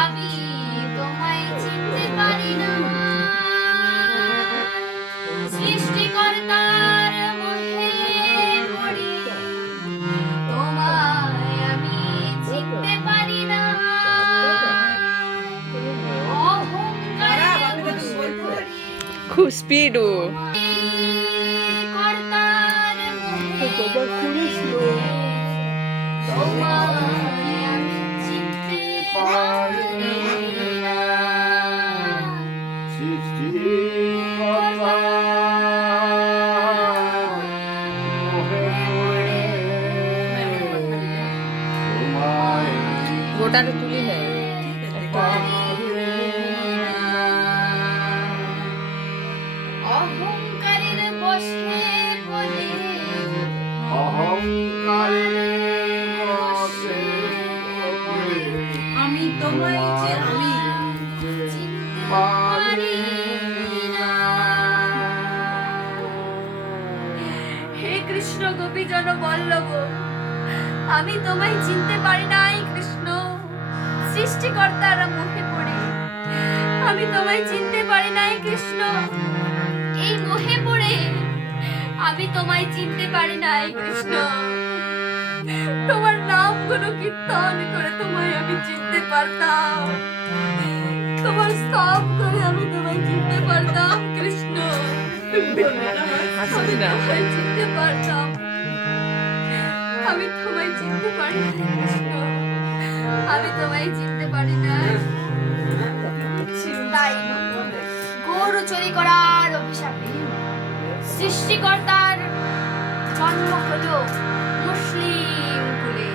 আমি তোমায় চিনতে পারি না, সৃষ্টিকর্তার মোহে পড়ি তোমায় আমি চিনতে পারি না। অহংকারে বশে পড়ি খুব স্পিড ও কর্তার মোহে পড়ি তোমায় আমি চিনতে পারি না। গোটাটা তুলি নেয় অহংকারের বশে পড়ে আমি তোমায় আমি চিনতে পারি না। হে কৃষ্ণ গোপীজন বল্লভ, আমি তোমায় চিনতে পারি নাই কৃষ্ণ, সৃষ্টিকর্তার মোহে পড়ে আমি তোমায় চিনতে পারি নাই কৃষ্ণ। এই মোহে পড়ে আমি তোমায় চিনতে পারি নাই কৃষ্ণ। তোমার নামগুলো কীর্তন করে তোমায় আমি চিনতে পারতাম, তোমার স্তব করে আমি তোমায় চিনতে পারতাম কৃষ্ণ। আমি তোমায় চিনতে পারতাম, আমি তোমায় চিনতে পারি না কৃষ্ণ, আমি তোমায় চিনতে পারি না। তাই গৌর চুরি করার অভিশাপে সৃষ্টিকর্তার জন্ম হলো মুসলিম কুলে।